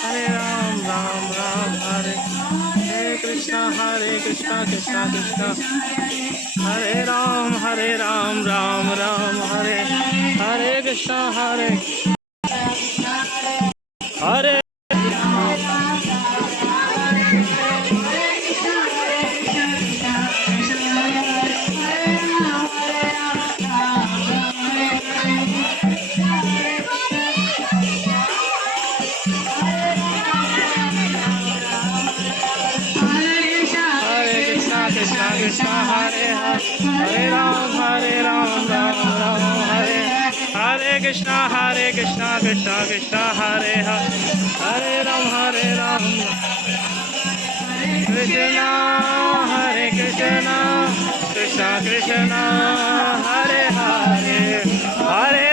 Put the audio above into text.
Hare Ram, Ram Ram, Hare Krishna, Krishna Krishna, Hare Ram, Ram Ram, Hare Krishna, Hare Krishna Krishna, Hare Hare Ram, Ram Ram, Hare Krishna, Krishna Krishna, Hare Hare Ram, Krishna, Hare Krishna, Krishna Krishna, Hare Hare, Hare